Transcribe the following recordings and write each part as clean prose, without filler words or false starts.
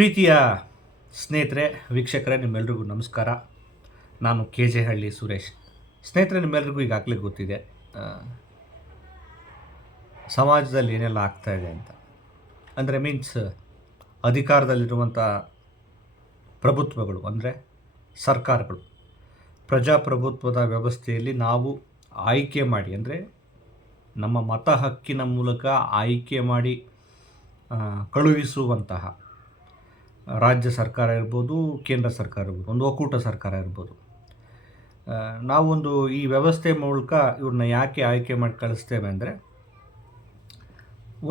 ಪ್ರೀತಿಯ ಸ್ನೇಹಿತರೆ, ವೀಕ್ಷಕರೇ, ನಿಮ್ಮೆಲ್ರಿಗೂ ನಮಸ್ಕಾರ. ನಾನು KJ ಹಳ್ಳಿ ಸುರೇಶ್. ಸ್ನೇಹಿತರೆ, ನಿಮ್ಮೆಲ್ರಿಗೂ ಈಗಾಗಲೇ ಗೊತ್ತಿದೆ ಸಮಾಜದಲ್ಲಿ ಏನೆಲ್ಲ ಆಗ್ತಾ ಇದೆ ಅಂತ. ಅಂದರೆ ಅಧಿಕಾರದಲ್ಲಿರುವಂಥ ಪ್ರಭುತ್ವಗಳು, ಅಂದರೆ ಸರ್ಕಾರಗಳು, ಪ್ರಜಾಪ್ರಭುತ್ವದ ವ್ಯವಸ್ಥೆಯಲ್ಲಿ ನಾವು ಆಯ್ಕೆ ಮಾಡಿ, ಅಂದರೆ ನಮ್ಮ ಮತ ಹಕ್ಕಿನ ಮೂಲಕ ಆಯ್ಕೆ ಮಾಡಿ ಕಳುಹಿಸುವಂತಹ ರಾಜ್ಯ ಸರ್ಕಾರ ಇರ್ಬೋದು, ಕೇಂದ್ರ ಸರ್ಕಾರ ಇರ್ಬೋದು, ಒಂದು ಒಕ್ಕೂಟ ಸರ್ಕಾರ ಇರ್ಬೋದು, ನಾವೊಂದು ಈ ವ್ಯವಸ್ಥೆ ಮೂಲಕ ಇವ್ರನ್ನ ಯಾಕೆ ಆಯ್ಕೆ ಮಾಡಿ ಕಳಿಸ್ತೇವೆ ಅಂದರೆ,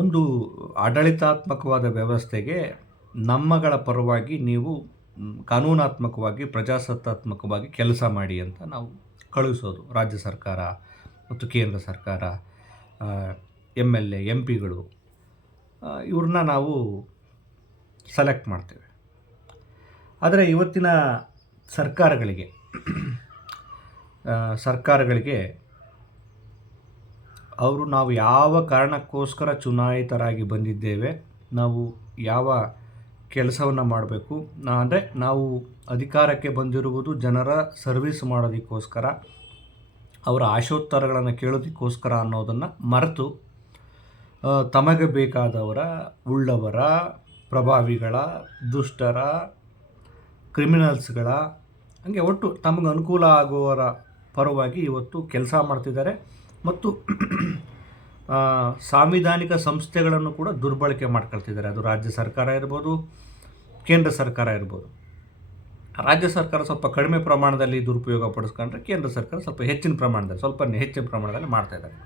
ಒಂದು ಆಡಳಿತಾತ್ಮಕವಾದ ವ್ಯವಸ್ಥೆಗೆ ನಮ್ಮಗಳ ಪರವಾಗಿ ನೀವು ಕಾನೂನಾತ್ಮಕವಾಗಿ, ಪ್ರಜಾಸತ್ತಾತ್ಮಕವಾಗಿ ಕೆಲಸ ಮಾಡಿ ಅಂತ ನಾವು ಕಳುಹಿಸೋದು. ರಾಜ್ಯ ಸರ್ಕಾರ ಮತ್ತು ಕೇಂದ್ರ ಸರ್ಕಾರ, MLA, MP ಗಳು, ಇವ್ರನ್ನ ನಾವು ಸೆಲೆಕ್ಟ್ ಮಾಡ್ತೇವೆ. ಆದರೆ ಇವತ್ತಿನ ಸರ್ಕಾರಗಳಿಗೆ ನಾವು ಯಾವ ಕಾರಣಕ್ಕೋಸ್ಕರ ಚುನಾಯಿತರಾಗಿ ಬಂದಿದ್ದೇವೆ, ನಾವು ಯಾವ ಕೆಲಸವನ್ನು ಮಾಡಬೇಕು, ಅಂದರೆ ನಾವು ಅಧಿಕಾರಕ್ಕೆ ಬಂದಿರುವುದು ಜನರ ಸರ್ವಿಸ್ ಮಾಡೋದಕ್ಕೋಸ್ಕರ, ಅವರ ಆಶೋತ್ತರಗಳನ್ನು ಕೇಳೋದಕ್ಕೋಸ್ಕರ ಅನ್ನೋದನ್ನು ಮರೆತು ತಮಗೆ ಬೇಕಾದವರ, ಉಳ್ಳವರ, ಪ್ರಭಾವಿಗಳ, ದುಷ್ಟರ, ಕ್ರಿಮಿನಲ್ಸ್ಗಳ, ಹಾಗೆ ಒಟ್ಟು ತಮಗೆ ಅನುಕೂಲ ಆಗುವವರ ಪರವಾಗಿ ಇವತ್ತು ಕೆಲಸ ಮಾಡ್ತಿದ್ದಾರೆ. ಮತ್ತು ಸಾಂವಿಧಾನಿಕ ಸಂಸ್ಥೆಗಳನ್ನು ಕೂಡ ದುರ್ಬಳಕೆ ಮಾಡ್ಕೊಳ್ತಿದ್ದಾರೆ. ಅದು ರಾಜ್ಯ ಸರ್ಕಾರ ಇರ್ಬೋದು, ಕೇಂದ್ರ ಸರ್ಕಾರ ಇರ್ಬೋದು. ರಾಜ್ಯ ಸರ್ಕಾರ ಸ್ವಲ್ಪ ಕಡಿಮೆ ಪ್ರಮಾಣದಲ್ಲಿ ದುರುಪಯೋಗ ಪಡಿಸ್ಕೊಂಡ್ರೆ, ಕೇಂದ್ರ ಸರ್ಕಾರ ಸ್ವಲ್ಪ ಹೆಚ್ಚಿನ ಪ್ರಮಾಣದಲ್ಲಿ ಮಾಡ್ತಾಯಿದ್ದಾರೆ.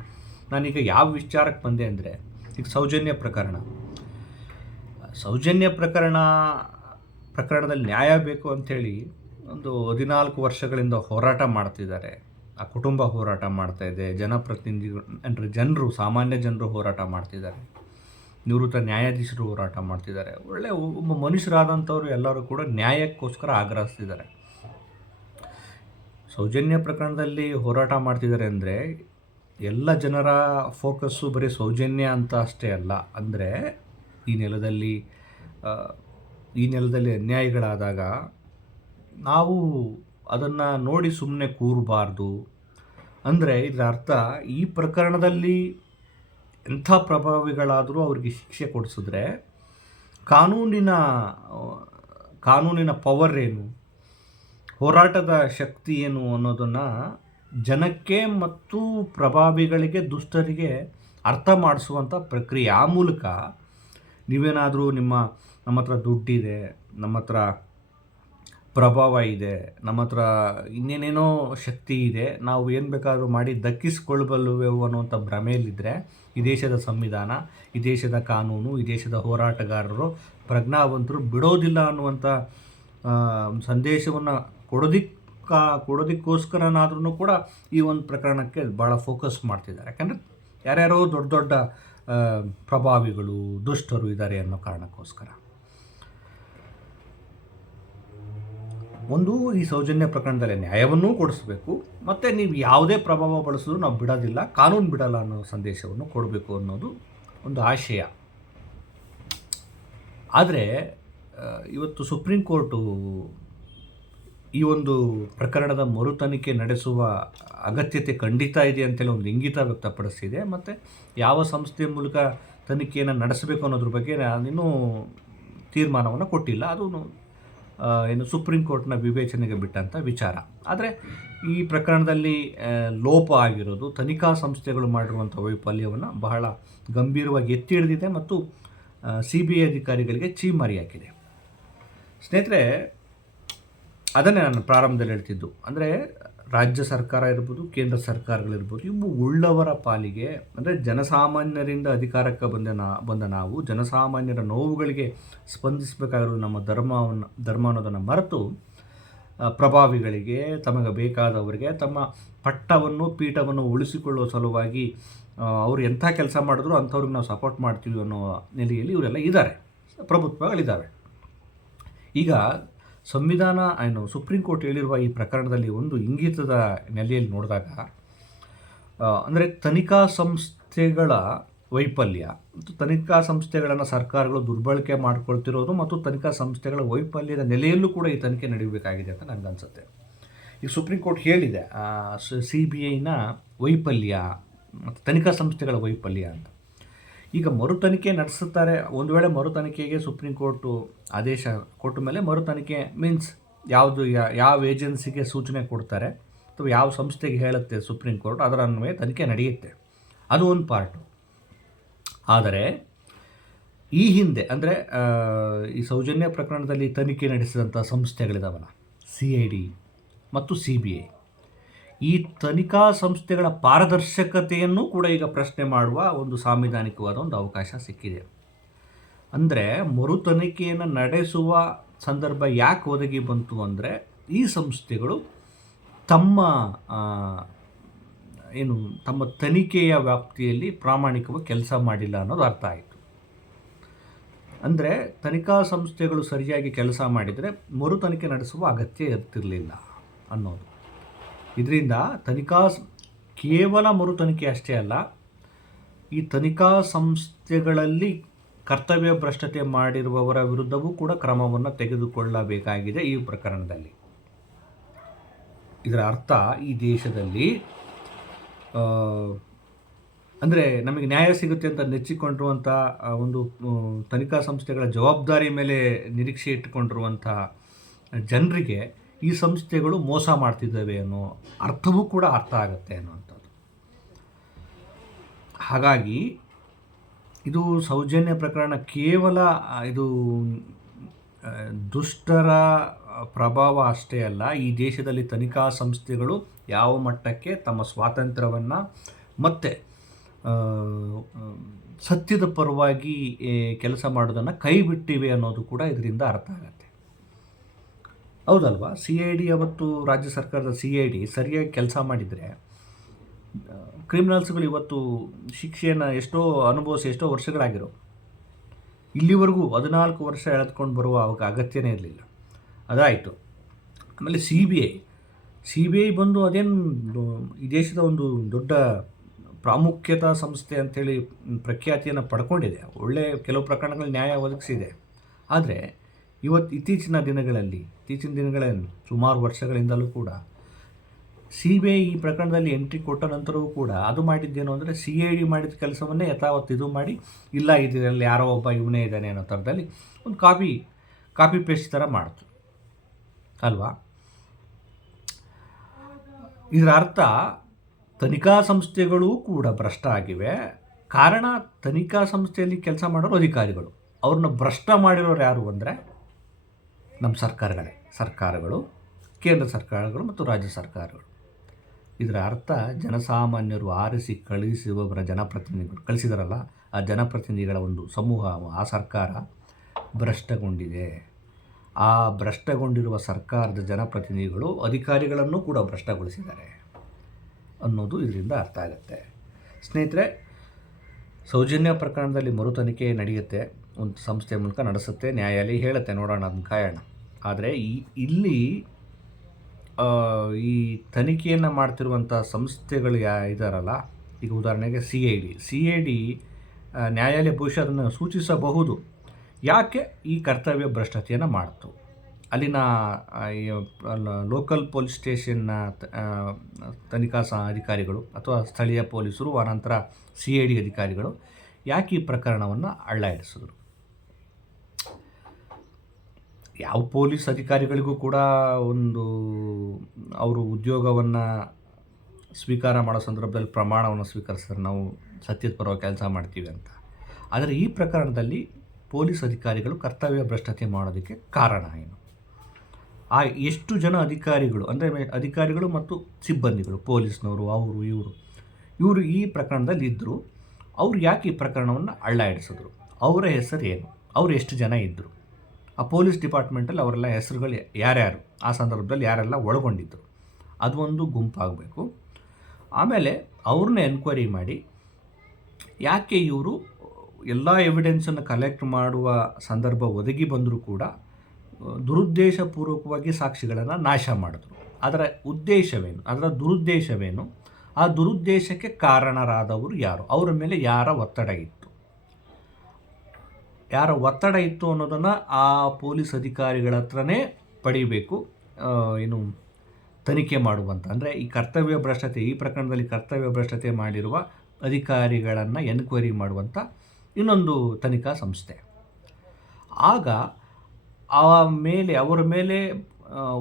ನಾನೀಗ ಯಾವ ವಿಚಾರಕ್ಕೆ ಬಂದೆ ಅಂದರೆ, ಈಗ ಸೌಜನ್ಯ ಪ್ರಕರಣದಲ್ಲಿ ನ್ಯಾಯ ಬೇಕು ಅಂಥೇಳಿ ಒಂದು 14 ವರ್ಷಗಳಿಂದ ಹೋರಾಟ ಮಾಡ್ತಿದ್ದಾರೆ. ಆ ಕುಟುಂಬ ಹೋರಾಟ ಮಾಡ್ತಾ ಇದೆ, ಜನಪ್ರತಿನಿಧಿಗಳು ಅಂದರೆ ಸಾಮಾನ್ಯ ಜನರು ಹೋರಾಟ ಮಾಡ್ತಿದ್ದಾರೆ, ನಿವೃತ್ತ ನ್ಯಾಯಾಧೀಶರು ಹೋರಾಟ ಮಾಡ್ತಿದ್ದಾರೆ. ಒಬ್ಬ ಮನುಷ್ಯರಾದಂಥವ್ರು ಎಲ್ಲರೂ ಕೂಡ ನ್ಯಾಯಕ್ಕೋಸ್ಕರ ಆಗ್ರಹಿಸ್ತಿದ್ದಾರೆ. ಸೌಜನ್ಯ ಪ್ರಕರಣದಲ್ಲಿ ಹೋರಾಟ ಮಾಡ್ತಿದ್ದಾರೆ ಅಂದರೆ, ಎಲ್ಲ ಜನರ ಫೋಕಸ್ಸು ಬರೀ ಸೌಜನ್ಯ ಅಂತ ಅಷ್ಟೇ ಅಲ್ಲ. ಅಂದರೆ ಈ ನೆಲದಲ್ಲಿ ಅನ್ಯಾಯಗಳಾದಾಗ ನಾವು ಅದನ್ನು ನೋಡಿ ಸುಮ್ಮನೆ ಕೂರಬಾರ್ದು. ಅಂದರೆ ಇದರ ಅರ್ಥ, ಈ ಪ್ರಕರಣದಲ್ಲಿ ಎಂಥ ಪ್ರಭಾವಿಗಳಾದರೂ ಅವರಿಗೆ ಶಿಕ್ಷೆ ಕೊಡಿಸಿದ್ರೆ ಕಾನೂನಿನ ಪವರ್ ಏನು, ಹೋರಾಟದ ಶಕ್ತಿ ಏನು ಅನ್ನೋದನ್ನು ಜನಕ್ಕೆ ಮತ್ತು ಪ್ರಭಾವಿಗಳಿಗೆ, ದುಷ್ಟರಿಗೆ ಅರ್ಥ ಮಾಡಿಸುವಂಥ ಪ್ರಕ್ರಿಯೆ. ಆ ಮೂಲಕ ನೀವೇನಾದರೂ ನಮ್ಮ ಹತ್ರ ದುಡ್ಡಿದೆ, ನಮ್ಮ ಹತ್ರ ಪ್ರಭಾವ ಇದೆ, ನಮ್ಮ ಹತ್ರ ಇನ್ನೇನೇನೋ ಶಕ್ತಿ ಇದೆ, ನಾವು ಏನು ಬೇಕಾದರೂ ಮಾಡಿ ದಕ್ಕಿಸ್ಕೊಳ್ಬಲ್ಲೆವು ಅನ್ನುವಂಥ ಭ್ರಮೆಯಲ್ಲಿದ್ದರೆ, ಈ ದೇಶದ ಸಂವಿಧಾನ, ಈ ದೇಶದ ಕಾನೂನು, ಈ ದೇಶದ ಹೋರಾಟಗಾರರು, ಪ್ರಜ್ಞಾವಂತರು ಬಿಡೋದಿಲ್ಲ ಅನ್ನುವಂಥ ಸಂದೇಶವನ್ನು ಕೊಡೋದಕ್ಕೋಸ್ಕರನಾದ್ರೂ ಕೂಡ ಈ ಒಂದು ಪ್ರಕರಣಕ್ಕೆ ಭಾಳ ಫೋಕಸ್ ಮಾಡ್ತಿದ್ದಾರೆ. ಯಾಕಂದರೆ ಯಾರ್ಯಾರೋ ದೊಡ್ಡ ದೊಡ್ಡ ಪ್ರಭಾವಿಗಳು, ದುಷ್ಟರು ಇದ್ದಾರೆ ಅನ್ನೋ ಕಾರಣಕ್ಕೋಸ್ಕರ. ಈ ಸೌಜನ್ಯ ಪ್ರಕರಣದಲ್ಲಿ ನ್ಯಾಯವನ್ನೂ ಕೊಡಿಸ್ಬೇಕು, ಮತ್ತು ನೀವು ಯಾವುದೇ ಪ್ರಭಾವ ಬಳಸಿದ್ರು ನಾವು ಬಿಡೋದಿಲ್ಲ, ಕಾನೂನು ಬಿಡಲ್ಲ ಅನ್ನೋ ಸಂದೇಶವನ್ನು ಕೊಡಬೇಕು ಅನ್ನೋದು ಒಂದು ಆಶಯ. ಆದರೆ ಇವತ್ತು ಸುಪ್ರೀಂ ಕೋರ್ಟು ಈ ಒಂದು ಪ್ರಕರಣದ ಮರುತನಿಖೆ ನಡೆಸುವ ಅಗತ್ಯತೆ ಖಂಡಿತ ಇದೆ ಅಂತೇಳಿ ಒಂದು ಇಂಗಿತ ವ್ಯಕ್ತಪಡಿಸಿದೆ. ಮತ್ತು ಯಾವ ಸಂಸ್ಥೆಯ ಮೂಲಕ ತನಿಖೆಯನ್ನು ನಡೆಸಬೇಕು ಅನ್ನೋದ್ರ ಬಗ್ಗೆ ಇನ್ನೂ ತೀರ್ಮಾನವನ್ನು ಕೊಟ್ಟಿಲ್ಲ. ಅದು ಸುಪ್ರೀಂ ಕೋರ್ಟ್ನ ವಿವೇಚನೆಗೆ ಬಿಟ್ಟಂಥ ವಿಚಾರ. ಆದರೆ ಈ ಪ್ರಕರಣದಲ್ಲಿ ಲೋಪ ಆಗಿರೋದು ತನಿಖಾ ಸಂಸ್ಥೆಗಳು ಮಾಡಿರುವಂಥ ವೈಫಲ್ಯವನ್ನು ಬಹಳ ಗಂಭೀರವಾಗಿ ಎತ್ತಿ ಹಿಡಿದಿದೆ ಮತ್ತು CBI ಅಧಿಕಾರಿಗಳಿಗೆ ಛೀಮಾರಿ ಹಾಕಿದೆ. ಸ್ನೇಹಿತರೆ, ಅದನ್ನೇ ನಾನು ಪ್ರಾರಂಭದಲ್ಲಿ ಹೇಳ್ತಿದ್ದು. ಅಂದರೆ ರಾಜ್ಯ ಸರ್ಕಾರ ಇರ್ಬೋದು, ಕೇಂದ್ರ ಸರ್ಕಾರಗಳಿರ್ಬೋದು, ಇವು ಉಳ್ಳವರ ಪಾಲಿಗೆ, ಅಂದರೆ ಜನಸಾಮಾನ್ಯರಿಂದ ಅಧಿಕಾರಕ್ಕೆ ಬಂದ ನಾವು ಜನಸಾಮಾನ್ಯರ ನೋವುಗಳಿಗೆ ಸ್ಪಂದಿಸಬೇಕಾಗಿರೋದು ನಮ್ಮ ಧರ್ಮ ಅನ್ನೋದನ್ನು ಮರೆತು ಪ್ರಭಾವಿಗಳಿಗೆ, ತಮಗೆ ಬೇಕಾದವರಿಗೆ ತಮ್ಮ ಪೀಠವನ್ನು ಉಳಿಸಿಕೊಳ್ಳುವ ಸಲುವಾಗಿ ಅವರು ಎಂಥ ಕೆಲಸ ಮಾಡಿದ್ರು ಅಂಥವ್ರಿಗೆ ನಾವು ಸಪೋರ್ಟ್ ಮಾಡ್ತೀವಿ ಅನ್ನೋ ನೆಲೆಯಲ್ಲಿ ಇವರೆಲ್ಲ ಇದ್ದಾರೆ, ಪ್ರಭುತ್ವಗಳಿದ್ದಾವೆ. ಈಗ ಸುಪ್ರೀಂ ಕೋರ್ಟ್ ಹೇಳಿರುವ ಈ ಪ್ರಕರಣದಲ್ಲಿ ಒಂದು ಇಂಗಿತದ ನೆಲೆಯಲ್ಲಿ ನೋಡಿದಾಗ, ಅಂದರೆ ತನಿಖಾ ಸಂಸ್ಥೆಗಳ ವೈಫಲ್ಯ ಮತ್ತು ತನಿಖಾ ಸಂಸ್ಥೆಗಳನ್ನು ಸರ್ಕಾರಗಳು ದುರ್ಬಳಕೆ ಮಾಡ್ಕೊಳ್ತಿರೋದು ಮತ್ತು ತನಿಖಾ ಸಂಸ್ಥೆಗಳ ವೈಫಲ್ಯದ ನೆಲೆಯಲ್ಲೂ ಕೂಡ ಈ ತನಿಖೆ ನಡೆಯಬೇಕಾಗಿದೆ ಅಂತ ನನಗನ್ಸುತ್ತೆ. ಈಗ ಸುಪ್ರೀಂ ಕೋರ್ಟ್ ಹೇಳಿದೆ CBIನ ವೈಫಲ್ಯ ಮತ್ತು ತನಿಖಾ ಸಂಸ್ಥೆಗಳ ವೈಫಲ್ಯ ಅಂತ. ಈಗ ಮರು ತನಿಖೆ ನಡೆಸುತ್ತಾರೆ. ಒಂದು ವೇಳೆ ಮರು ತನಿಖೆಗೆ ಸುಪ್ರೀಂ ಕೋರ್ಟು ಆದೇಶ ಕೊಟ್ಟ ಮೇಲೆ ಮರು ತನಿಖೆ ಮೀನ್ಸ್ ಯಾವ ಏಜೆನ್ಸಿಗೆ ಸೂಚನೆ ಕೊಡ್ತಾರೆ ಅಥವಾ ಯಾವ ಸಂಸ್ಥೆಗೆ ಹೇಳುತ್ತೆ ಸುಪ್ರೀಂ ಕೋರ್ಟ್, ಅದರ ಅನ್ವಯ ತನಿಖೆ ನಡೆಯುತ್ತೆ. ಅದು ಒಂದು ಪಾರ್ಟು. ಆದರೆ ಈ ಹಿಂದೆ ಅಂದರೆ ಈ ಸೌಜನ್ಯ ಪ್ರಕರಣದಲ್ಲಿ ತನಿಖೆ ನಡೆಸಿದಂಥ ಸಂಸ್ಥೆಗಳಿದಾವಲ್ಲ, CID ಮತ್ತು CBI, ಈ ತನಿಖಾ ಸಂಸ್ಥೆಗಳ ಪಾರದರ್ಶಕತೆಯನ್ನು ಕೂಡ ಈಗ ಪ್ರಶ್ನೆ ಮಾಡುವ ಒಂದು ಸಾಂವಿಧಾನಿಕವಾದ ಒಂದು ಅವಕಾಶ ಸಿಕ್ಕಿದೆ. ಅಂದರೆ ಮರು ತನಿಖೆಯನ್ನು ನಡೆಸುವ ಸಂದರ್ಭ ಯಾಕೆ ಒದಗಿ ಬಂತು ಅಂದರೆ, ಈ ಸಂಸ್ಥೆಗಳು ತಮ್ಮ ತನಿಖೆಯ ವ್ಯಾಪ್ತಿಯಲ್ಲಿ ಪ್ರಾಮಾಣಿಕವಾಗಿ ಕೆಲಸ ಮಾಡಿಲ್ಲ ಅನ್ನೋದು ಅರ್ಥ ಆಯಿತು. ಅಂದರೆ ತನಿಖಾ ಸಂಸ್ಥೆಗಳು ಸರಿಯಾಗಿ ಕೆಲಸ ಮಾಡಿದರೆ ಮರು ತನಿಖೆ ನಡೆಸುವ ಅಗತ್ಯ ಇರ್ತಿರಲಿಲ್ಲ ಅನ್ನೋದು. ಇದರಿಂದ ಕೇವಲ ಮರು ತನಿಖೆ ಅಷ್ಟೇ ಅಲ್ಲ, ಈ ತನಿಖಾ ಸಂಸ್ಥೆಗಳಲ್ಲಿ ಕರ್ತವ್ಯ ಭ್ರಷ್ಟತೆ ಮಾಡಿರುವವರ ವಿರುದ್ಧವೂ ಕೂಡ ಕ್ರಮವನ್ನು ತೆಗೆದುಕೊಳ್ಳಬೇಕಾಗಿದೆ ಈ ಪ್ರಕರಣದಲ್ಲಿ. ಇದರ ಅರ್ಥ ಈ ದೇಶದಲ್ಲಿ ಅಂದರೆ ನಮಗೆ ನ್ಯಾಯ ಸಿಗುತ್ತೆ ಅಂತ ನೆಚ್ಚಿಕೊಂಡಿರುವಂಥ ಒಂದು ತನಿಖಾ ಸಂಸ್ಥೆಗಳ ಜವಾಬ್ದಾರಿ ಮೇಲೆ ನಿರೀಕ್ಷೆ ಇಟ್ಟುಕೊಂಡಿರುವಂಥ ಜನರಿಗೆ ಈ ಸಂಸ್ಥೆಗಳು ಮೋಸ ಮಾಡ್ತಿದ್ದಾವೆ ಅನ್ನೋ ಅರ್ಥವೂ ಕೂಡ ಅರ್ಥ ಆಗುತ್ತೆ ಅನ್ನುವಂಥದ್ದು. ಹಾಗಾಗಿ ಇದು ಸೌಜನ್ಯ ಪ್ರಕರಣ ಕೇವಲ ಇದು ದುಷ್ಟರ ಪ್ರಭಾವ ಅಷ್ಟೇ ಅಲ್ಲ, ಈ ದೇಶದಲ್ಲಿ ತನಿಖಾ ಸಂಸ್ಥೆಗಳು ಯಾವ ಮಟ್ಟಕ್ಕೆ ತಮ್ಮ ಸ್ವಾತಂತ್ರ್ಯವನ್ನು ಮತ್ತು ಸತ್ಯದ ಪರವಾಗಿ ಕೆಲಸ ಮಾಡೋದನ್ನು ಕೈ ಬಿಟ್ಟಿವೆ ಅನ್ನೋದು ಕೂಡ ಇದರಿಂದ ಅರ್ಥ ಆಗುತ್ತೆ. ಹೌದಲ್ವಾ? CID ಅವತ್ತು ರಾಜ್ಯ ಸರ್ಕಾರದ CID ಸರಿಯಾಗಿ ಕೆಲಸ ಮಾಡಿದರೆ ಕ್ರಿಮಿನಲ್ಸ್ಗಳು ಇವತ್ತು ಶಿಕ್ಷೆಯನ್ನು ಎಷ್ಟೋ ವರ್ಷಗಳಾಗಿರೋ, ಇಲ್ಲಿವರೆಗೂ 14 ವರ್ಷ ಎಳೆದುಕೊಂಡು ಬರುವ ಅಗತ್ಯನೇ ಇರಲಿಲ್ಲ. ಅದಾಯಿತು. ಆಮೇಲೆ CBI ಬಂದು ಅದೇನು ಈ ದೇಶದ ಒಂದು ದೊಡ್ಡ ಪ್ರಾಮುಖ್ಯತಾ ಸಂಸ್ಥೆ ಅಂಥೇಳಿ ಪ್ರಖ್ಯಾತಿಯನ್ನು ಪಡ್ಕೊಂಡಿದೆ. ಒಳ್ಳೆಯ ಕೆಲವು ಪ್ರಕರಣಗಳಲ್ಲಿ ನ್ಯಾಯ ಒದಗಿಸಿದೆ. ಆದರೆ ಇತ್ತೀಚಿನ ದಿನಗಳಲ್ಲಿ ಸುಮಾರು ವರ್ಷಗಳಿಂದಲೂ ಕೂಡ CBI ಈ ಪ್ರಕರಣದಲ್ಲಿ ಎಂಟ್ರಿ ಕೊಟ್ಟ ನಂತರವೂ ಕೂಡ ಅದು ಮಾಡಿದ್ದೇನು ಅಂದರೆ CID ಮಾಡಿದ ಕೆಲಸವನ್ನೇ ಯಥಾವತ್ತು ಇದು ಮಾಡಿ, ಇಲ್ಲ ಇದರಲ್ಲಿ ಯಾರೋ ಒಬ್ಬ ಇವನೇ ಇದ್ದಾನೆ ಅನ್ನೋ ಥರದಲ್ಲಿ ಒಂದು ಕಾಪಿ ಪೇಸ್ಟ್ ಥರ ಮಾಡ್ತು ಅಲ್ವಾ? ಇದರ ಅರ್ಥ ತನಿಖಾ ಸಂಸ್ಥೆಗಳೂ ಕೂಡ ಭ್ರಷ್ಟ ಆಗಿವೆ. ಕಾರಣ ತನಿಖಾ ಸಂಸ್ಥೆಯಲ್ಲಿ ಕೆಲಸ ಮಾಡೋರು ಅಧಿಕಾರಿಗಳು. ಅವ್ರನ್ನ ಭ್ರಷ್ಟ ಮಾಡಿರೋರು ಯಾರು ಅಂದರೆ ನಮ್ಮ ಸರ್ಕಾರಗಳು, ಕೇಂದ್ರ ಸರ್ಕಾರಗಳು ಮತ್ತು ರಾಜ್ಯ ಸರ್ಕಾರಗಳು. ಇದರ ಅರ್ಥ ಜನಸಾಮಾನ್ಯರು ಆರಿಸಿ ಕಳಿಸುವವರ ಜನಪ್ರತಿನಿಧಿಗಳು ಕಳಿಸಿದಾರಲ್ಲ, ಆ ಜನಪ್ರತಿನಿಧಿಗಳ ಒಂದು ಸಮೂಹ, ಆ ಸರ್ಕಾರ ಭ್ರಷ್ಟಗೊಂಡಿದೆ. ಆ ಭ್ರಷ್ಟಗೊಂಡಿರುವ ಸರ್ಕಾರದ ಜನಪ್ರತಿನಿಧಿಗಳು ಅಧಿಕಾರಿಗಳನ್ನು ಕೂಡ ಭ್ರಷ್ಟಗೊಳಿಸಿದ್ದಾರೆ ಅನ್ನೋದು ಇದರಿಂದ ಅರ್ಥ ಆಗುತ್ತೆ. ಸ್ನೇಹಿತರೆ, ಸೌಜನ್ಯ ಪ್ರಕರಣದಲ್ಲಿ ಮರು ತನಿಖೆ ನಡೆಯುತ್ತೆ, ಒಂದು ಸಂಸ್ಥೆ ಮೂಲಕ ನಡೆಸುತ್ತೆ, ನ್ಯಾಯಾಲಯ ಹೇಳುತ್ತೆ, ನೋಡೋಣ ಅದನ್ನು ಕಾಯೋಣ. ಆದರೆ ಇಲ್ಲಿ ಈ ತನಿಖೆಯನ್ನು ಮಾಡ್ತಿರುವಂಥ ಸಂಸ್ಥೆಗಳು ಇದ್ದಾರಲ್ಲ, ಈಗ ಉದಾಹರಣೆಗೆ CID ನ್ಯಾಯಾಲಯ ಬಹುಶಃ ಅದನ್ನು ಸೂಚಿಸಬಹುದು. ಯಾಕೆ ಈ ಕರ್ತವ್ಯ ಭ್ರಷ್ಟತೆಯನ್ನು ಮಾಡ್ತು? ಅಲ್ಲಿನ ಲೋಕಲ್ ಪೊಲೀಸ್ ಸ್ಟೇಷನ್ನ ತನಿಖಾ ಅಧಿಕಾರಿಗಳು ಅಥವಾ ಸ್ಥಳೀಯ ಪೊಲೀಸರು, ಅನಂತರ CID ಅಧಿಕಾರಿಗಳು ಯಾಕೆ ಈ ಪ್ರಕರಣವನ್ನು ಅಳ್ಳಾಡಿಸಿದ್ರು? ಯಾವ ಪೊಲೀಸ್ ಅಧಿಕಾರಿಗಳಿಗೂ ಕೂಡ ಅವರು ಉದ್ಯೋಗವನ್ನು ಸ್ವೀಕಾರ ಮಾಡೋ ಸಂದರ್ಭದಲ್ಲಿ ಪ್ರಮಾಣವನ್ನು ಸ್ವೀಕರಿಸ್ತಾರೆ, ನಾವು ಸತ್ಯದ ಪರವಾಗಿ ಕೆಲಸ ಮಾಡ್ತೀವಿ ಅಂತ. ಆದರೆ ಈ ಪ್ರಕರಣದಲ್ಲಿ ಪೊಲೀಸ್ ಅಧಿಕಾರಿಗಳು ಕರ್ತವ್ಯ ಭ್ರಷ್ಟತೆ ಮಾಡೋದಕ್ಕೆ ಕಾರಣ ಏನು? ಎಷ್ಟು ಜನ ಅಧಿಕಾರಿಗಳು ಅಂದರೆ ಅಧಿಕಾರಿಗಳು ಮತ್ತು ಸಿಬ್ಬಂದಿಗಳು, ಪೊಲೀಸ್ನವರು, ಇವರು ಈ ಪ್ರಕರಣದಲ್ಲಿ ಇದ್ದರು. ಅವ್ರು ಯಾಕೆ ಈ ಪ್ರಕರಣವನ್ನು ಅಳ್ಳಾಡಿಸಿದ್ರು? ಅವರ ಹೆಸರು ಏನು? ಅವರು ಎಷ್ಟು ಜನ ಇದ್ದರು? ಆ ಪೊಲೀಸ್ ಡಿಪಾರ್ಟ್ಮೆಂಟಲ್ಲಿ ಅವರೆಲ್ಲ ಹೆಸರುಗಳು ಯಾರ್ಯಾರು, ಆ ಸಂದರ್ಭದಲ್ಲಿ ಯಾರೆಲ್ಲ ಒಳಗೊಂಡಿದ್ದರು, ಅದು ಒಂದು ಗುಂಪಾಗಬೇಕು. ಆಮೇಲೆ ಅವ್ರನ್ನ ಎನ್ಕ್ವೈರಿ ಮಾಡಿ ಯಾಕೆ ಇವರು ಎಲ್ಲ ಎವಿಡೆನ್ಸನ್ನು ಕಲೆಕ್ಟ್ ಮಾಡುವ ಸಂದರ್ಭ ಒದಗಿ ಬಂದರೂ ಕೂಡ ದುರುದ್ದೇಶಪೂರ್ವಕವಾಗಿ ಸಾಕ್ಷಿಗಳನ್ನು ನಾಶ ಮಾಡಿದ್ರು. ಅದರ ಉದ್ದೇಶವೇನು, ಅದರ ದುರುದ್ದೇಶವೇನು, ಆ ದುರುದ್ದೇಶಕ್ಕೆ ಕಾರಣರಾದವರು ಯಾರು, ಅವರ ಮೇಲೆ ಯಾರ ಒತ್ತಡ ಇತ್ತು, ಅನ್ನೋದನ್ನು ಆ ಪೊಲೀಸ್ ಅಧಿಕಾರಿಗಳ ಹತ್ರನೇ ಪಡಿಬೇಕು. ಏನು ತನಿಖೆ ಮಾಡುವಂಥ, ಅಂದರೆ ಈ ಕರ್ತವ್ಯ ಭ್ರಷ್ಟತೆ, ಈ ಪ್ರಕರಣದಲ್ಲಿ ಕರ್ತವ್ಯ ಭ್ರಷ್ಟತೆ ಮಾಡಿರುವ ಅಧಿಕಾರಿಗಳನ್ನು ಎನ್ಕ್ವೈರಿ ಮಾಡುವಂಥ ಇನ್ನೊಂದು ತನಿಖಾ ಸಂಸ್ಥೆ. ಆಗ ಅವರ ಮೇಲೆ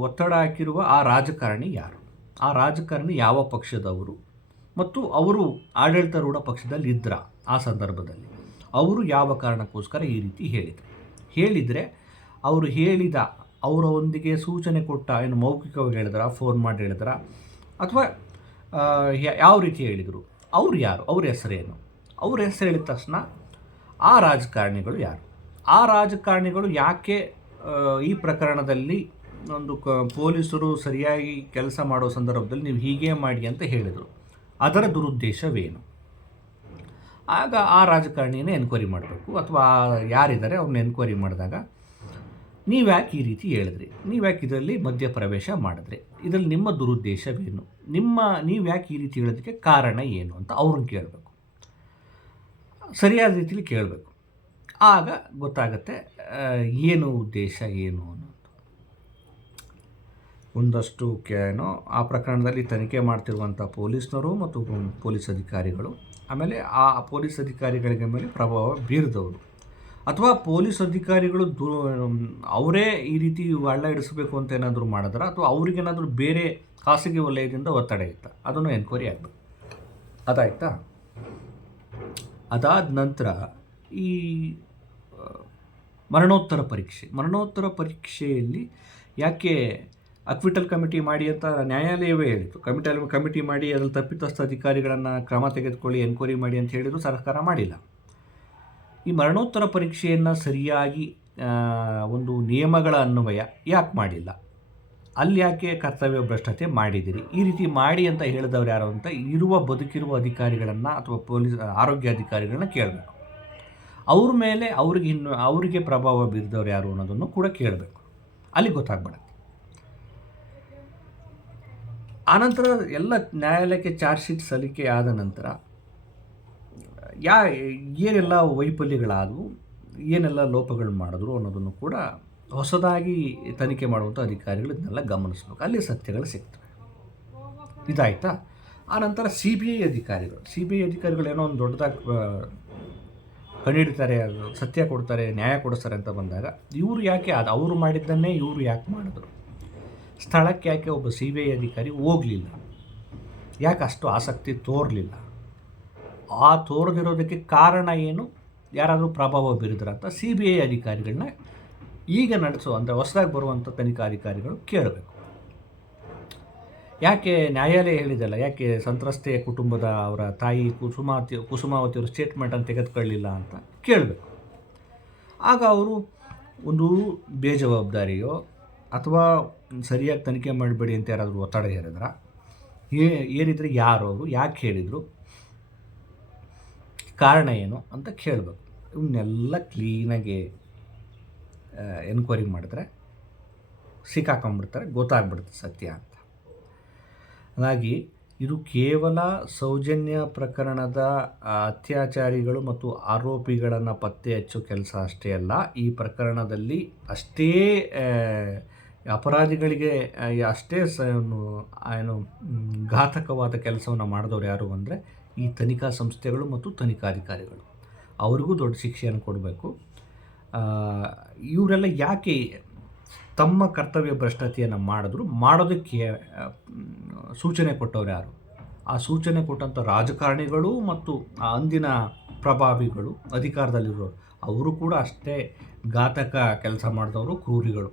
ಒತ್ತಡ ಹಾಕಿರುವ ಆ ರಾಜಕಾರಣಿ ಯಾರು, ಆ ರಾಜಕಾರಣಿ ಯಾವ ಪಕ್ಷದವರು, ಮತ್ತು ಅವರು ಆಡಳಿತಾರೂಢ ಪಕ್ಷದಲ್ಲಿ ಇದ್ರ ಆ ಸಂದರ್ಭದಲ್ಲಿ ಅವರು ಯಾವ ಕಾರಣಕ್ಕೋಸ್ಕರ ಈ ರೀತಿ ಹೇಳಿದರೆ ಅವರ ಒಂದಿಗೆ ಸೂಚನೆ ಕೊಟ್ಟ, ಏನು ಮೌಖಿಕವಾಗಿ ಹೇಳಿದ್ರ, ಫೋನ್ ಮಾಡಿ ಹೇಳಿದ್ರ, ಅಥವಾ ಯಾವ ರೀತಿ ಹೇಳಿದರು, ಅವ್ರು ಯಾರು, ಅವ್ರ ಹೆಸರೇನು, ಅವ್ರ ಹೆಸರು ಹೇಳಿದ ತಕ್ಷಣ ಆ ರಾಜಕಾರಣಿಗಳು ಯಾರು, ಆ ರಾಜಕಾರಣಿಗಳು ಯಾಕೆ ಈ ಪ್ರಕರಣದಲ್ಲಿ ಒಂದು ಪೊಲೀಸರು ಸರಿಯಾಗಿ ಕೆಲಸ ಮಾಡೋ ಸಂದರ್ಭದಲ್ಲಿ ನೀವು ಹೀಗೆ ಮಾಡಿ ಅಂತ ಹೇಳಿದರು, ಅದರ ದುರುದ್ದೇಶವೇನು. ಆಗ ಆ ರಾಜಕಾರಣಿಯನ್ನೇ ಎನ್ಕ್ವೈರಿ ಮಾಡಬೇಕು, ಅಥವಾ ಯಾರಿದ್ದಾರೆ ಅವ್ರನ್ನ ಎನ್ಕ್ವೈರಿ ಮಾಡಿದಾಗ ನೀವ್ಯಾಕೆ ಈ ರೀತಿ ಹೇಳಿದ್ರಿ, ನೀವ್ಯಾಕೆ ಇದರಲ್ಲಿ ಮಧ್ಯಪ್ರವೇಶ ಮಾಡಿದ್ರಿ, ಇದರಲ್ಲಿ ನಿಮ್ಮ ದುರುದ್ದೇಶವೇನು, ನೀವು ಯಾಕೆ ಈ ರೀತಿ ಹೇಳೋದಕ್ಕೆ ಕಾರಣ ಏನು ಅಂತ ಅವ್ರನ್ನ ಕೇಳಬೇಕು, ಸರಿಯಾದ ರೀತಿಯಲ್ಲಿ ಕೇಳಬೇಕು. ಆಗ ಗೊತ್ತಾಗುತ್ತೆ ಏನು ಉದ್ದೇಶ ಏನು ಅನ್ನೋದು. ಒಂದಷ್ಟು ಆ ಪ್ರಕರಣದಲ್ಲಿ ತನಿಖೆ ಮಾಡ್ತಿರುವಂಥ ಪೊಲೀಸ್ನವರು ಮತ್ತು ಪೊಲೀಸ್ ಅಧಿಕಾರಿಗಳು, ಆಮೇಲೆ ಆ ಪೊಲೀಸ್ ಅಧಿಕಾರಿಗಳಿಗೆ ಮೇಲೆ ಪ್ರಭಾವ ಬೀರಿದವರು, ಅಥವಾ ಪೊಲೀಸ್ ಅಧಿಕಾರಿಗಳು ಅವರೇ ಈ ರೀತಿ ಹಳ್ಳ ಹಿಡಿಸಬೇಕು ಅಂತ ಏನಾದರೂ ಮಾಡಿದ್ರೆ, ಅಥವಾ ಅವ್ರಿಗೇನಾದರೂ ಬೇರೆ ಖಾಸಗಿ ವಲಯದಿಂದ ಒತ್ತಡ ಇತ್ತ, ಅದನ್ನು ಎನ್ಕ್ವೈರಿ ಆಗಬೇಕು. ಅದಾಯ್ತಾ? ಅದಾದ ನಂತರ ಈ ಮರಣೋತ್ತರ ಪರೀಕ್ಷೆಯಲ್ಲಿ ಯಾಕೆ ಅಕ್ವಿಟಲ್ ಕಮಿಟಿ ಮಾಡಿ ಅಂತ ನ್ಯಾಯಾಲಯವೇ ಹೇಳಿತು. ಕಮಿಟಿ ಮಾಡಿ ಅದರಲ್ಲಿ ತಪ್ಪಿತಸ್ಥ ಅಧಿಕಾರಿಗಳನ್ನು ಕ್ರಮ ತೆಗೆದುಕೊಳ್ಳಿ, ಎನ್ಕ್ವೈರಿ ಮಾಡಿ ಅಂತ ಹೇಳಿದ್ರು, ಸರ್ಕಾರ ಮಾಡಿಲ್ಲ. ಈ ಮರಣೋತ್ತರ ಪರೀಕ್ಷೆಯನ್ನು ಸರಿಯಾಗಿ ಒಂದು ನಿಯಮಗಳ ಅನ್ವಯ ಯಾಕೆ ಮಾಡಿಲ್ಲ, ಅಲ್ಲಿ ಯಾಕೆ ಕರ್ತವ್ಯ ಭ್ರಷ್ಟತೆ ಮಾಡಿದಿರಿ, ಈ ರೀತಿ ಮಾಡಿ ಅಂತ ಹೇಳಿದವರು ಯಾರು ಅಂತ ಬದುಕಿರುವ ಅಧಿಕಾರಿಗಳನ್ನು ಅಥವಾ ಪೊಲೀಸ್ ಆರೋಗ್ಯ ಅಧಿಕಾರಿಗಳನ್ನ ಕೇಳಬೇಕು. ಅವ್ರ ಮೇಲೆ ಅವರಿಗೆ ಪ್ರಭಾವ ಬೀರಿದವ್ರು ಯಾರು ಅನ್ನೋದನ್ನು ಕೂಡ ಕೇಳಬೇಕು. ಅಲ್ಲಿ ಗೊತ್ತಾಗ್ಬಿಡುತ್ತೆ. ಆನಂತರ ಎಲ್ಲ ನ್ಯಾಯಾಲಯಕ್ಕೆ ಚಾರ್ಜ್ ಶೀಟ್ ಸಲ್ಲಿಕೆ ಆದ ನಂತರ ಏನೆಲ್ಲ ವೈಫಲ್ಯಗಳಾದವು, ಏನೆಲ್ಲ ಲೋಪಗಳು ಮಾಡಿದ್ರು ಅನ್ನೋದನ್ನು ಕೂಡ ಹೊಸದಾಗಿ ತನಿಖೆ ಮಾಡುವಂಥ ಅಧಿಕಾರಿಗಳು ಇದನ್ನೆಲ್ಲ ಗಮನಿಸಬೇಕು. ಅಲ್ಲಿ ಸತ್ಯಗಳು ಸಿಗ್ತವೆ. ಇದಾಯ್ತಾ? ಆನಂತರ ಸಿ ಬಿ ಐ ಅಧಿಕಾರಿಗಳು ಏನೋ ಒಂದು ದೊಡ್ಡದಾಗಿ ಕಂಡುಹಿಡಿತಾರೆ, ಸತ್ಯ ಕೊಡ್ತಾರೆ, ನ್ಯಾಯ ಕೊಡಿಸ್ತಾರೆ ಅಂತ ಬಂದಾಗ ಇವರು ಯಾಕೆ ಅವರು ಮಾಡಿದ್ದನ್ನೇ ಇವರು ಯಾಕೆ ಮಾಡಿದ್ರು, ಸ್ಥಳಕ್ಕೆ ಯಾಕೆ ಒಬ್ಬ ಸಿ ಬಿ ಐ ಅಧಿಕಾರಿ ಹೋಗಲಿಲ್ಲ, ಯಾಕೆ ಅಷ್ಟು ಆಸಕ್ತಿ ತೋರಲಿಲ್ಲ, ಆ ತೋರದಿರೋದಕ್ಕೆ ಕಾರಣ ಏನು, ಯಾರಾದರೂ ಪ್ರಭಾವ ಬೀರಿದ್ರಂತ ಸಿ ಬಿ ಐ ಅಧಿಕಾರಿಗಳನ್ನ ಈಗ ಅಂದರೆ ಹೊಸದಾಗಿ ಬರುವಂಥ ತನಿಖಾಧಿಕಾರಿಗಳು ಕೇಳಬೇಕು. ಯಾಕೆ ನ್ಯಾಯಾಲಯ ಹೇಳಿದಲ್ಲ, ಯಾಕೆ ಸಂತ್ರಸ್ತೆಯ ಕುಟುಂಬದ ಅವರ ತಾಯಿ ಕುಸುಮಾವತಿಯವರು ಸ್ಟೇಟ್ಮೆಂಟನ್ನು ತೆಗೆದುಕೊಳ್ಳಲಿಲ್ಲ ಅಂತ ಕೇಳಬೇಕು. ಆಗ ಅವರು ಒಂದು ಬೇಜವಾಬ್ದಾರಿಯೋ ಅಥವಾ ಸರಿಯಾಗಿ ತನಿಖೆ ಮಾಡಬೇಡಿ ಅಂತ ಯಾರಾದರೂ ಒತ್ತಡ ಹೇರಿದ್ರ, ಏನಿದ್ರೆ ಯಾರು ಅವರು, ಯಾಕೆ ಹೇಳಿದರು, ಕಾರಣ ಏನು ಅಂತ ಕೇಳಬೇಕು. ಇವನ್ನೆಲ್ಲ ಕ್ಲೀನಾಗಿ ಎನ್ಕ್ವೈರಿ ಮಾಡಿದ್ರೆ ಸಿಕ್ಕಾಕೊಂಡ್ಬಿಡ್ತಾರೆ, ಗೊತ್ತಾಗ್ಬಿಡುತ್ತೆ ಸತ್ಯ ಅಂತ. ಹಾಗಾಗಿ ಇದು ಕೇವಲ ಸೌಜನ್ಯ ಪ್ರಕರಣದ ಅತ್ಯಾಚಾರಿಗಳು ಮತ್ತು ಆರೋಪಿಗಳನ್ನು ಪತ್ತೆ ಹಚ್ಚೋ ಕೆಲಸ ಅಷ್ಟೇ ಅಲ್ಲ, ಈ ಪ್ರಕರಣದಲ್ಲಿ ಅಷ್ಟೇ ಅಪರಾಧಿಗಳಿಗೆ ಅಷ್ಟೇ ಏನು ಘಾತಕವಾದ ಕೆಲಸವನ್ನು ಮಾಡಿದವರು ಯಾರು ಅಂದರೆ ಈ ತನಿಖಾ ಸಂಸ್ಥೆಗಳು ಮತ್ತು ತನಿಖಾಧಿಕಾರಿಗಳು. ಅವ್ರಿಗೂ ದೊಡ್ಡ ಶಿಕ್ಷೆಯನ್ನು ಕೊಡಬೇಕು. ಇವರೆಲ್ಲ ಯಾಕೆ ತಮ್ಮ ಕರ್ತವ್ಯ ಭ್ರಷ್ಟತೆಯನ್ನು ಮಾಡೋದಕ್ಕೆ ಸೂಚನೆ ಕೊಟ್ಟವ್ರು ಯಾರು, ಆ ಸೂಚನೆ ಕೊಟ್ಟಂಥ ರಾಜಕಾರಣಿಗಳು ಮತ್ತು ಆ ಅಂದಿನ ಪ್ರಭಾವಿಗಳು, ಅಧಿಕಾರದಲ್ಲಿರೋರು, ಅವರು ಕೂಡ ಅಷ್ಟೇ ಘಾತಕ ಕೆಲಸ ಮಾಡಿದವರು, ಕ್ರೂರಿಗಳು.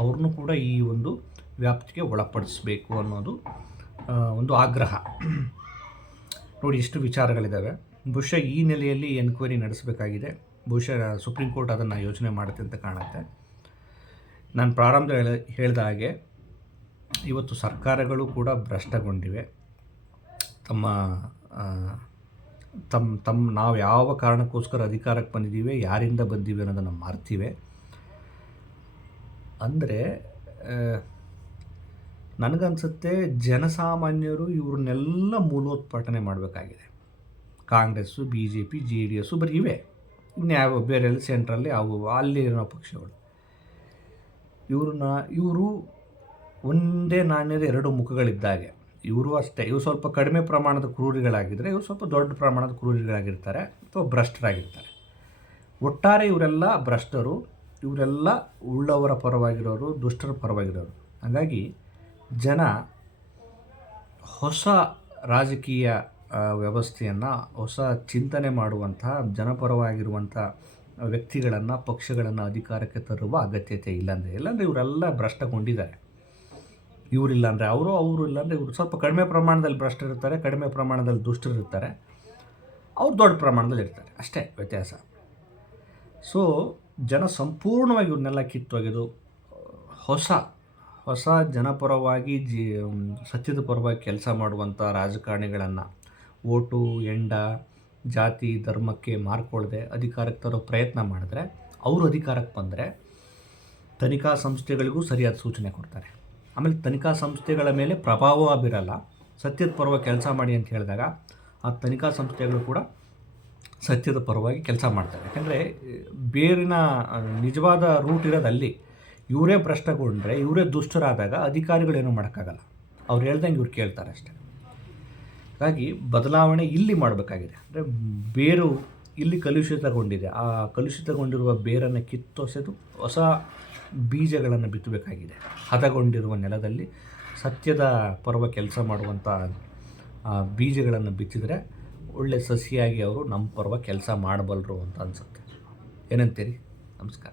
ಅವ್ರನ್ನೂ ಕೂಡ ಈ ಒಂದು ವ್ಯಾಪ್ತಿಗೆ ಒಳಪಡಿಸಬೇಕು ಅನ್ನೋದು ಒಂದು ಆಗ್ರಹ. ನೋಡಿ, ಇಷ್ಟು ವಿಚಾರಗಳಿದ್ದಾವೆ. ಬಹುಶಃ ಈ ನೆಲೆಯಲ್ಲಿ ಎನ್ಕ್ವೈರಿ ನಡೆಸಬೇಕಾಗಿದೆ. ಬಹುಶಃ ಸುಪ್ರೀಂ ಕೋರ್ಟ್ ಅದನ್ನು ಯೋಚನೆ ಮಾಡುತ್ತೆ ಅಂತ ಕಾಣುತ್ತೆ. ನಾನು ಪ್ರಾರಂಭದಲ್ಲಿ ಹೇಳಿದ ಹಾಗೆ ಇವತ್ತು ಸರ್ಕಾರಗಳು ಕೂಡ ಭ್ರಷ್ಟಗೊಂಡಿವೆ. ನಾವು ಯಾವ ಕಾರಣಕ್ಕೋಸ್ಕರ ಅಧಿಕಾರಕ್ಕೆ ಬಂದಿದ್ದೀವಿ, ಯಾರಿಂದ ಬಂದೀವಿ ಅನ್ನೋದನ್ನು ಮರ್ತಿವೆ. ಅಂದರೆ ನನಗನ್ಸುತ್ತೆ ಜನಸಾಮಾನ್ಯರು ಇವ್ರನ್ನೆಲ್ಲ ಮೂಲೋತ್ಪಾಟನೆ ಮಾಡಬೇಕಾಗಿದೆ. Congress, B J P, J D S ಬರೀ ಇವೆ. ಇನ್ಯಾವ ಬೇರೆ ಎಲ್ಲ ಸೆಂಟ್ರಲ್ಲಿ ಅವು ಅಲ್ಲಿ ಇರೋ ಪಕ್ಷಗಳು. ಇವರು ಒಂದೇ ನಾಣ್ಯದ ಎರಡು ಮುಖಗಳಿದ್ದಾಗೆ. ಇವರು ಅಷ್ಟೇ. ಇವರು ಸ್ವಲ್ಪ ಕಡಿಮೆ ಪ್ರಮಾಣದ ಕ್ರೂರಿಗಳಾಗಿದ್ದರೆ, ಇವರು ಸ್ವಲ್ಪ ದೊಡ್ಡ ಪ್ರಮಾಣದ ಕ್ರೂರಿಗಳಾಗಿರ್ತಾರೆ ಅಥವಾ ಭ್ರಷ್ಟರಾಗಿರ್ತಾರೆ. ಒಟ್ಟಾರೆ ಇವರೆಲ್ಲ ಭ್ರಷ್ಟರು, ಇವರೆಲ್ಲ ಉಳ್ಳವರ ಪರವಾಗಿರೋರು, ದುಷ್ಟರ ಪರವಾಗಿರೋರು. ಹಾಗಾಗಿ ಜನ ಹೊಸ ರಾಜಕೀಯ ವ್ಯವಸ್ಥೆಯನ್ನು, ಹೊಸ ಚಿಂತನೆ ಮಾಡುವಂತಹ ಜನಪರವಾಗಿರುವಂಥ ವ್ಯಕ್ತಿಗಳನ್ನು, ಪಕ್ಷಗಳನ್ನು ಅಧಿಕಾರಕ್ಕೆ ತರುವ ಅಗತ್ಯತೆ ಇಲ್ಲಾಂದರೆ ಇವರೆಲ್ಲ ಭ್ರಷ್ಟಗೊಂಡಿದ್ದಾರೆ. ಇವರಿಲ್ಲಾಂದರೆ ಅವರು ಇಲ್ಲಾಂದರೆ ಇವರು. ಸ್ವಲ್ಪ ಕಡಿಮೆ ಪ್ರಮಾಣದಲ್ಲಿ ಭ್ರಷ್ಟರಿರ್ತಾರೆ, ಕಡಿಮೆ ಪ್ರಮಾಣದಲ್ಲಿ ದುಷ್ಟರಿರ್ತಾರೆ, ಅವ್ರು ದೊಡ್ಡ ಪ್ರಮಾಣದಲ್ಲಿ ಇರ್ತಾರೆ. ಅಷ್ಟೇ ವ್ಯತ್ಯಾಸ. ಸೊ ಜನ ಸಂಪೂರ್ಣವಾಗಿ ಇವ್ರನ್ನೆಲ್ಲ ಕಿತ್ತೊಗೆದು ಹೊಸ ಜನಪರವಾಗಿ ಸತ್ಯದ ಪರವಾಗಿ ಕೆಲಸ ಮಾಡುವಂಥ ರಾಜಕಾರಣಿಗಳನ್ನು ಓಟು, ಎಂಡ, ಜಾತಿ, ಧರ್ಮಕ್ಕೆ ಮಾರ್ಕೊಳ್ಳದೆ ಅಧಿಕಾರಕ್ಕೆ ತರೋ ಪ್ರಯತ್ನ ಮಾಡಿದ್ರೆ, ಅವರು ಅಧಿಕಾರಕ್ಕೆ ಬಂದರೆ ತನಿಖಾ ಸಂಸ್ಥೆಗಳಿಗೂ ಸರಿಯಾದ ಸೂಚನೆ ಕೊಡ್ತಾರೆ. ಆಮೇಲೆ ತನಿಖಾ ಸಂಸ್ಥೆಗಳ ಮೇಲೆ ಪ್ರಭಾವ ಬೀರಲ್ಲ. ಸತ್ಯದ ಪರವಾಗಿ ಕೆಲಸ ಮಾಡಿ ಅಂತ ಹೇಳಿದಾಗ ಆ ತನಿಖಾ ಸಂಸ್ಥೆಗಳು ಕೂಡ ಸತ್ಯದ ಪರವಾಗಿ ಕೆಲಸ ಮಾಡ್ತಾರೆ. ಯಾಕಂದರೆ ಬೇರಿನ ನಿಜವಾದ ರೂಟ್ ಇರೋದು ಅಲ್ಲಿ. ಇವರೇ ಭ್ರಷ್ಟಗೊಂಡ್ರೆ, ಇವರೇ ದುಷ್ಟರಾದಾಗ ಅಧಿಕಾರಿಗಳೇನು ಮಾಡೋಕ್ಕಾಗಲ್ಲ. ಅವ್ರು ಹೇಳ್ದಂಗೆ ಇವ್ರು ಕೇಳ್ತಾರೆ ಅಷ್ಟೇ. ಹಾಗಾಗಿ ಬದಲಾವಣೆ ಇಲ್ಲಿ ಮಾಡಬೇಕಾಗಿದೆ. ಅಂದರೆ ಬೇರು ಇಲ್ಲಿ ಕಲುಷಿತಗೊಂಡಿದೆ. ಆ ಕಲುಷಿತಗೊಂಡಿರುವ ಬೇರನ್ನು ಕಿತ್ತೊಸೆದು ಹೊಸ ಬೀಜಗಳನ್ನು ಬಿತ್ತಬೇಕಾಗಿದೆ. ಹದಗೊಂಡಿರುವ ನೆಲದಲ್ಲಿ ಸತ್ಯದ ಪರ್ವ ಕೆಲಸ ಮಾಡುವಂಥ ಬೀಜಗಳನ್ನು ಬಿತ್ತಿದರೆ ಒಳ್ಳೆ ಸಸಿಯಾಗಿ ಅವರು ನಮ್ಮ ಪರ್ವ ಕೆಲಸ ಮಾಡಬಲ್ಲರು ಅಂತ ಅನಿಸುತ್ತೆ. ಏನಂತೀರಿ? ನಮಸ್ಕಾರ.